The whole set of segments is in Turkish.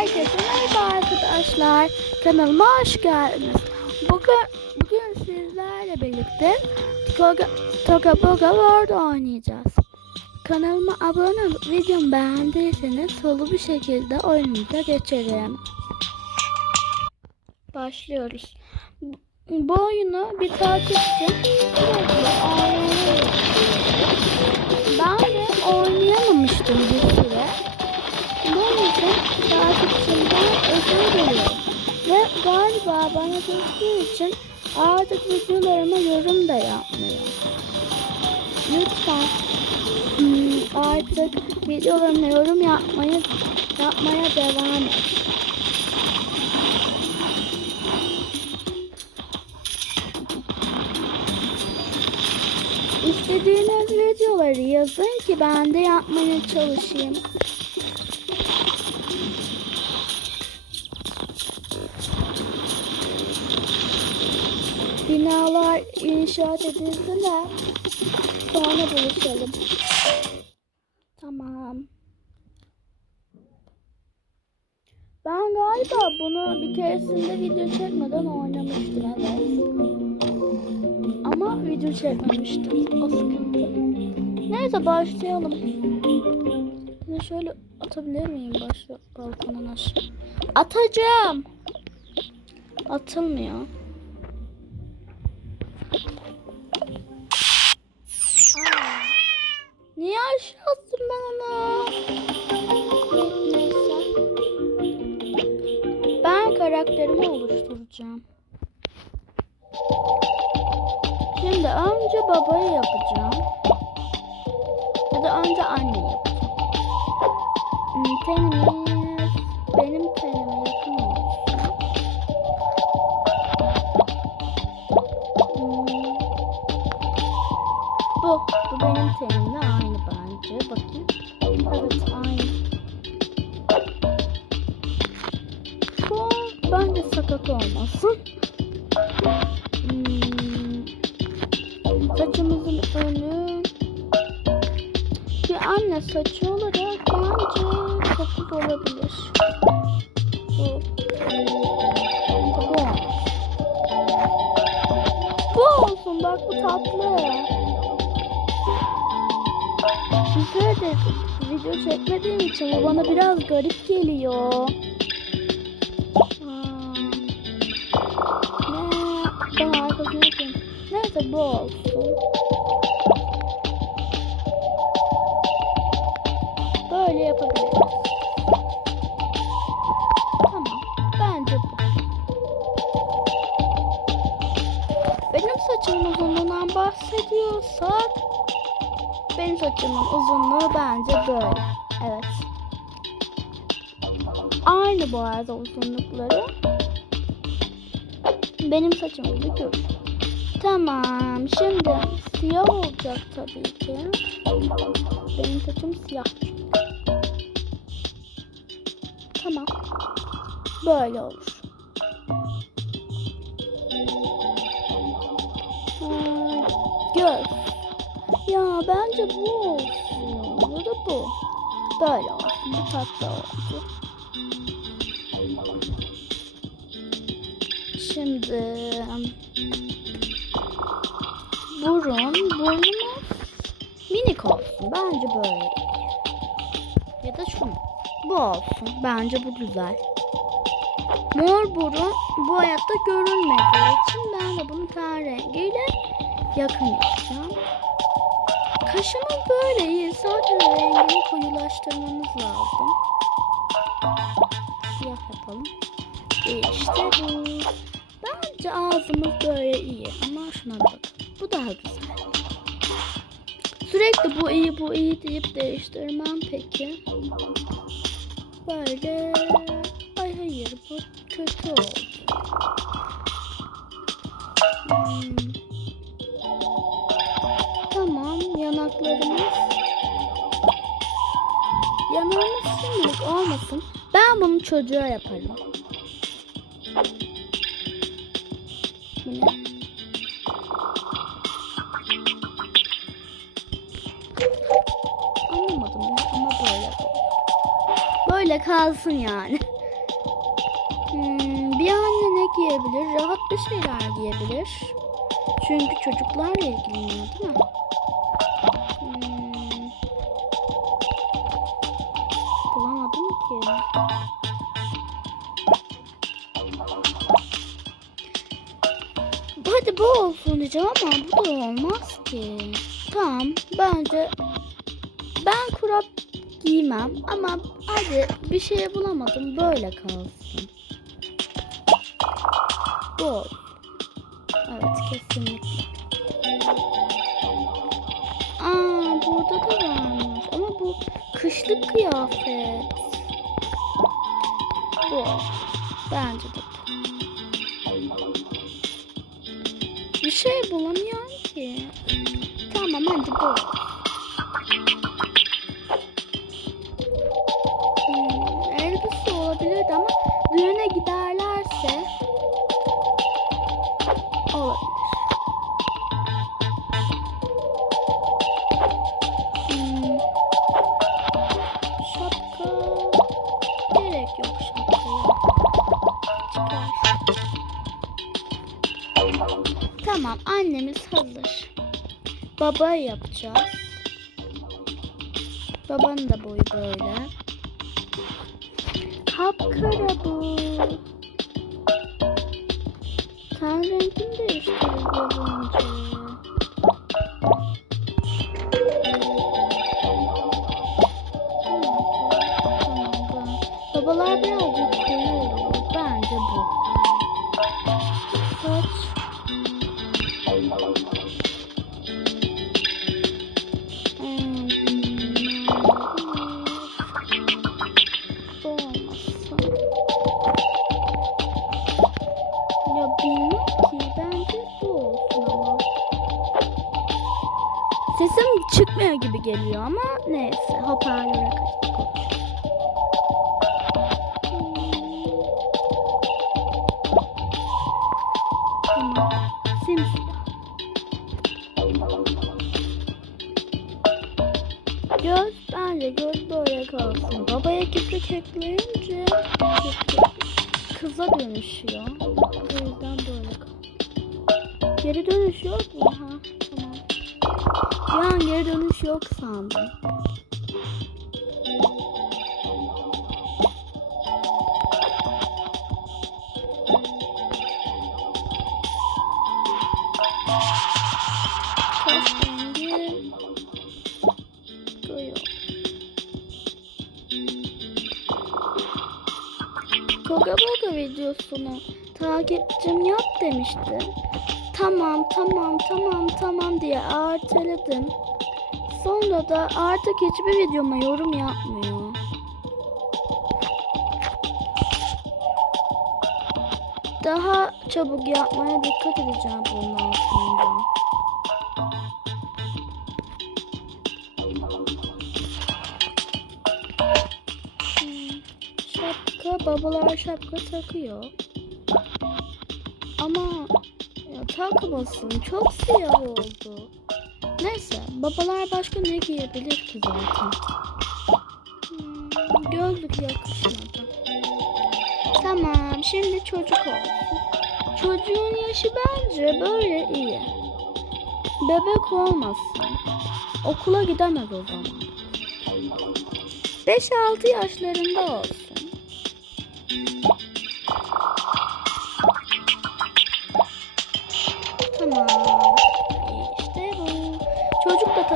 Herkese merhaba arkadaşlar. Kanalıma hoş geldiniz. Bugün, bugün sizlerle birlikte Toga, Toga Boga World oynayacağız. Kanalıma abone olup videomu beğendiyseniz hızlı bir şekilde oyunumuza geçelim. Başlıyoruz. Bu- oyunu bir sürekli oynuyor. Ben de oynayamamıştım bir süre. Bunun için takipçimden özür diliyorum. Ve galiba bana düştüğü için artık videolarıma yorum da yapmıyor. Lütfen hmm, artık videolarıma yorum yapmayı yapmaya devam et. İstediğiniz videoları yazın ki ben de yapmaya çalışayım. İnşaat edildiler. Sonra buluşalım. Tamam. Ben galiba bunu bir keresinde video çekmeden oynamıştım evet. Ama video çekmemiştim. O sıkıntı. Neyse başlayalım. Yine şöyle atabilir miyim başla balkondan aşağı? Atacağım. Atılmıyor. Garip geliyor. Ne? Ben arkasını yapayım. Neyse bu olsun. Böyle yapabiliriz. Tamam. Bence bu. Benim saçımın uzunluğundan bahsediyorsak benim saçımın uzunluğu bence böyle. Evet. Aynı arada uzunlukları. Benim saçım gibi. Tamam. Şimdi siyah olacak tabii ki. Benim saçım siyah. Tamam. Böyle olur. Hmm, göz. Ya bence bu olsun. Ya da bu. Böyle olsun. Bu tatlı oldu. Şimdi burun, burnumuz minik olsun. Bence böyle. Ya da şu mu? Bu olsun. Bence bu güzel. Mor burun bu hayatta görülmediği için ben de bunu ten rengiyle yakın yapacağım. Kaşımız böyle iyi. Sadece rengini koyulaştırmamız lazım. Siyah yapalım. İşte bu. Bence ağzımız böyle iyi. Ama şuna bak. Bu daha güzel. Sürekli bu iyi bu iyi deyip değiştirmem peki. Böyle. Ay hayır bu kötü oldu. Hmm. Tamam yanaklarımız. Yanağımız şimdilik olmasın. Ben bunu çocuğa yaparım. Ne? Anlamadım ya ama böyle. Böyle kalsın yani. Hmm, bir anne ne giyebilir? Rahat bir şeyler giyebilir. Çünkü çocuklarla ilgileniyor değil mi? Hmm. Bulamadım ki. Diyeceğim ama bu da olmaz ki. Tamam bence ben kurap giymem ama hadi bir şey bulamadım böyle kalsın. Bu. Evet kesinlikle. Aa burada da varmış ama bu kışlık kıyafet. Bu. Bence de Bir şey bulamıyorum ki. Tamam hadi bu. Hmm, elbise olabilirdi ama düğüne giderlerse annemiz hazır. Baba yapacağız. Babanın da boyu böyle. Kapkara bu. Ten rengini değiştiririz az gibi geliyor ama neyse hoparlöre kaçtık. Göz bence göz böyle kalsın. Babaya kirpik ekleyince kirpik kıza dönüşüyor. O yüzden böyle kalsın. Geri dönüş mu? Ha, an geri dönüş yok sandım. Koga Boga videosunu takipçim yap demişti. Tamam tamam tamam tamam diye erteledim. Sonra da artık hiçbir videoma yorum yapmıyor. Daha çabuk yapmaya dikkat edeceğim bundan sonra. Şapka, babalar şapka takıyor. Ya takmasın. Çok siyah oldu. Neyse, babalar başka ne giyebilir ki zaten? Hmm, gözlük yakışmadı. Tamam, şimdi çocuk olsun. Çocuğun yaşı bence böyle iyi. Bebek olmasın. Okula gidemez o zaman. 5-6 yaşlarında olsun.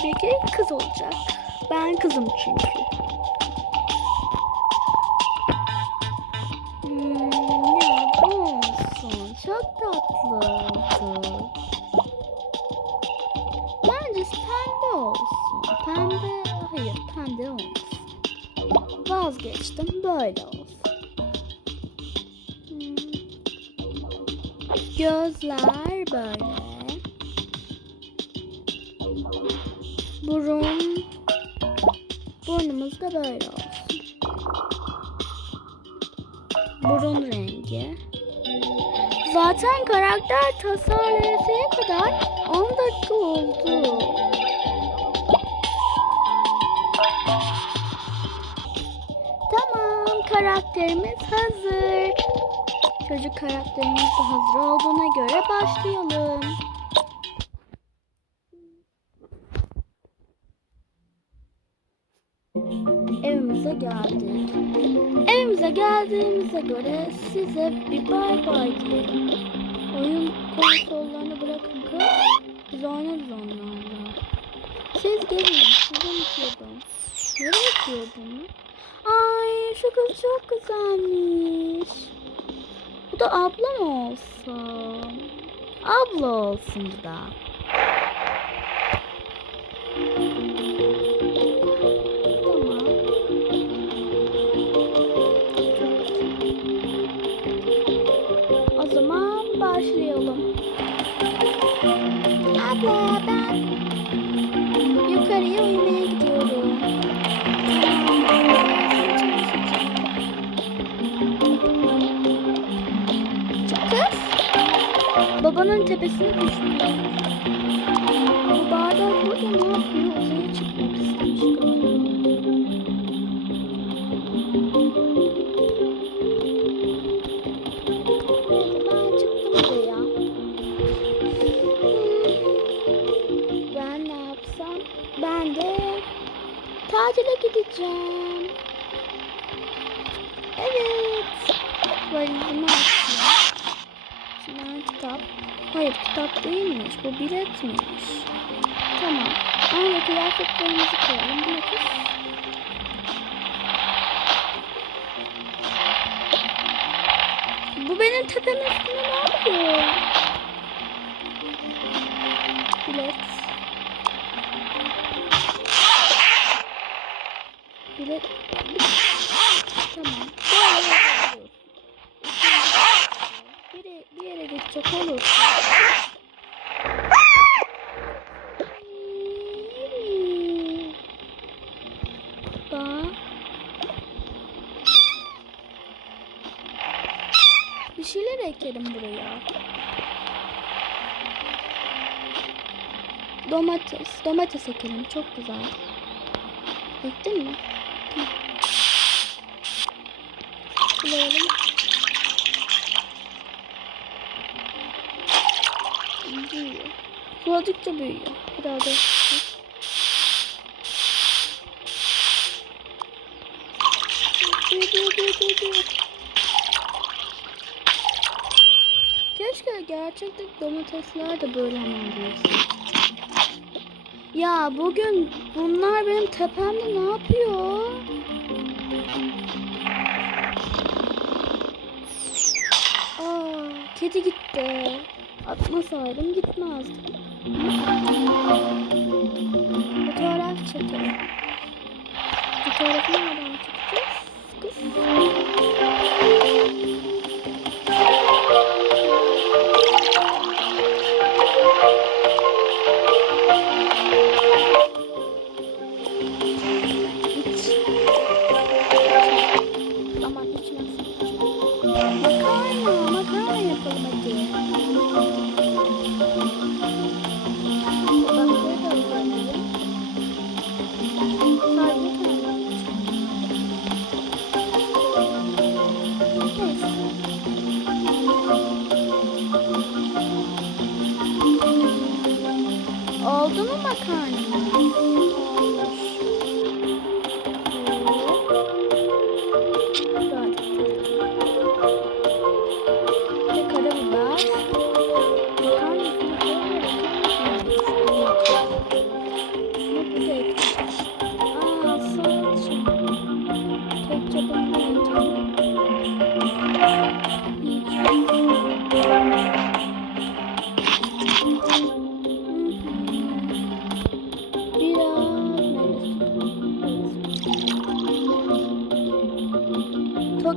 Tabii ki kız olacak. Ben kızım çünkü. Hmm, ya bu olsun. Çok tatlı oldu. Bence pembe olsun. Pembe, hayır pembe olmasın. Vazgeçtim. Böyle olsun. Burun. Burnumuz da böyle olsun. Burun rengi. Zaten karakter tasarlayasıya kadar 10 dakika oldu. Tamam, karakterimiz hazır. Çocuk karakterimiz de hazır olduğuna göre başlayalım. Göre size bir bay bay diyelim. Oyun konsollarını bırakın kız. Biz oynarız onlarla. Siz gelin. Size unutuyordum. Nereye bunu? Ay şu kız çok güzelmiş. Bu da abla mı olsun? Abla olsun bu da. Babanın tepesine düşmüş. Bu bardak burada ne yapıyor? Uzaya çıkmak istemiş galiba. Ben de tatile gideceğim. Hayır kitap değilmiş. Bu biletmiş. Tamam. Aynı kıyafetlerimizi koyalım. Kız? Bu benim tepemin üstünde ne yapıyor? Domates. Domates ekelim. Çok güzel. Ektin mi? Hı. Sulayalım. Büyüyor. Suladıkça büyüyor. Biraz da. Büyü, büyü, büyü, gerçekten domatesler de böyle hemen büyüsün. Ya bugün bunlar benim tepemde ne yapıyor? Aa, kedi gitti. Atmasaydım gitmezdi. Fotoğraf çekelim. Fotoğrafı nereden çekeceğiz? Kız. Oldu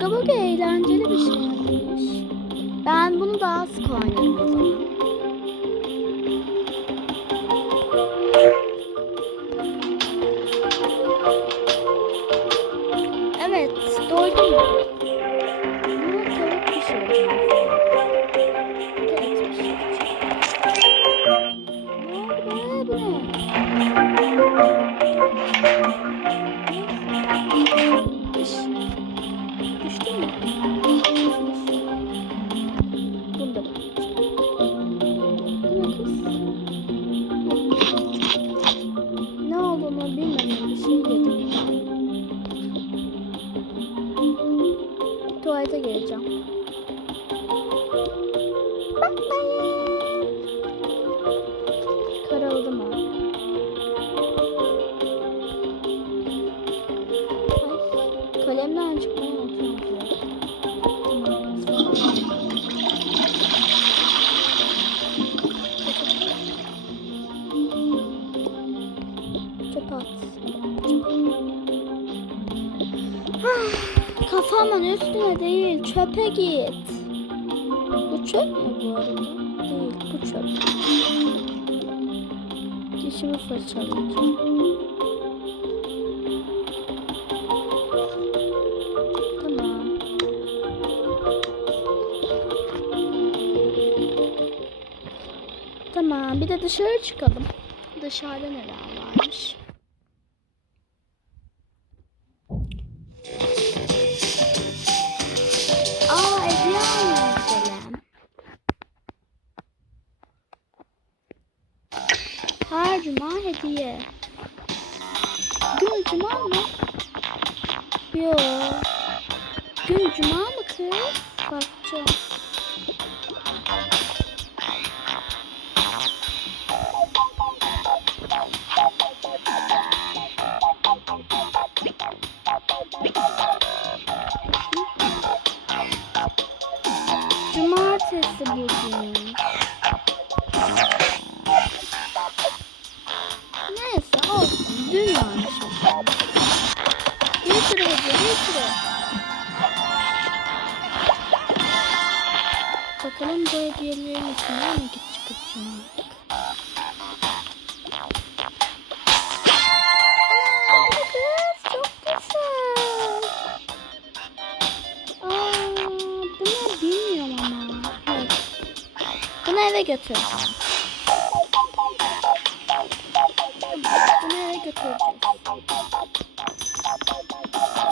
Toga Boga eğlenceli bir şeymiş. Ben bunu daha sık oynarım. Dişimi fırçalayacağım. Tamam. Tamam, bir de dışarı çıkalım. Dışarıda neler varmış? Mı çok güzel. Aa, bu ne bilmiyorum ama. Bunu eve götür. Bunu eve götüreceğiz.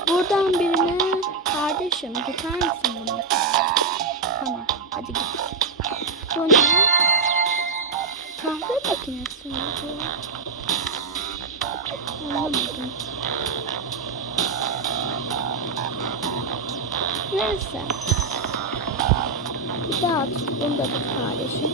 Buradan birine kardeşim tutar mısın bunu? Tamam hadi git. Bu Neyse. Bir daha tut. Da kardeşim.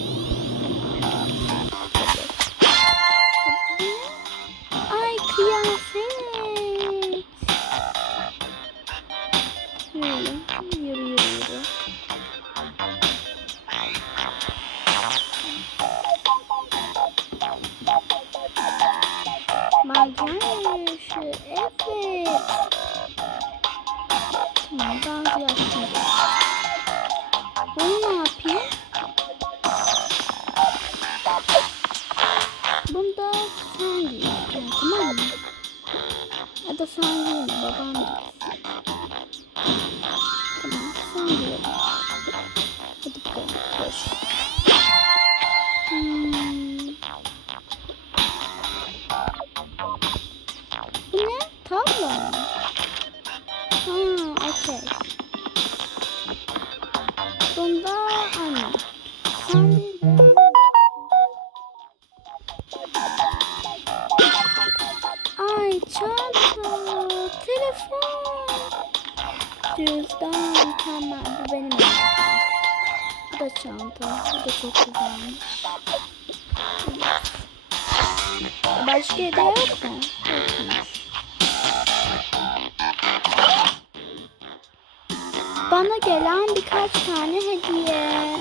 Bana gelen birkaç tane hediye.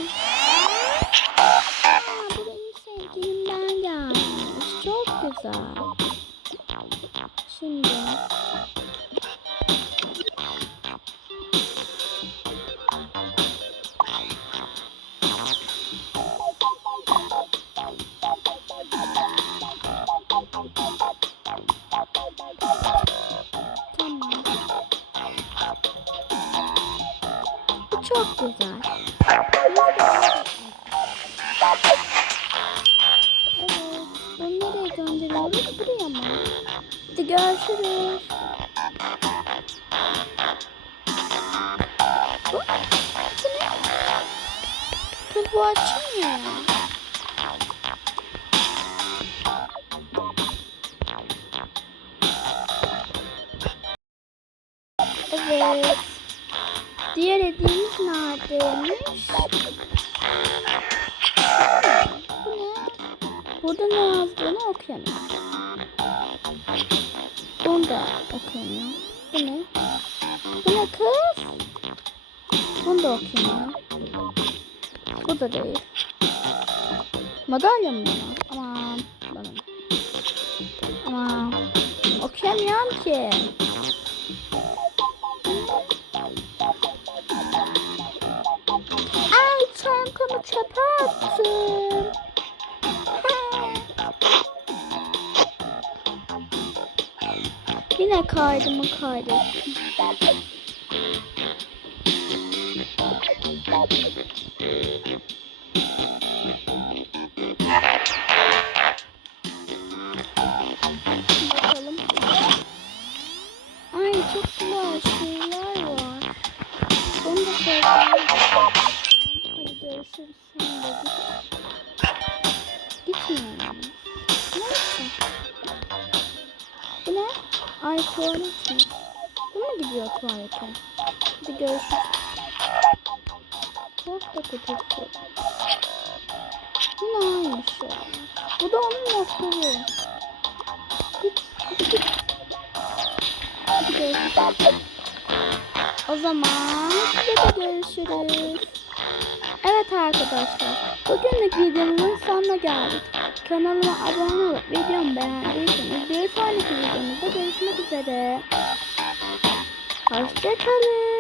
Aa, bu benim sevgilimden gelmiş. Çok güzel. Şimdi. Görüşürüz. Bu, bu ne? Kız bu açılmıyor. Evet. Diğer hediyemiz neredeymiş? Bu ne? Burada ne yazdığını okuyamıyorum. Okuyamıyorum ki. Ay çantamı çöpe attım. Yine kaydımı kaydettim. Ay tuvalet mi? Bu mu gidiyor tuvalete? Hadi görüşürüz. Posta kutusu. Bu neymiş ya? Bu da onun motoru. Git, git. Hadi görüşürüz. O zaman size de görüşürüz. Evet arkadaşlar, bugünlük videomuzun sonuna geldik. Kanalıma abone olup videomu beğendiyseniz bir sonraki videomuzda görüşmek üzere. Hoşçakalın.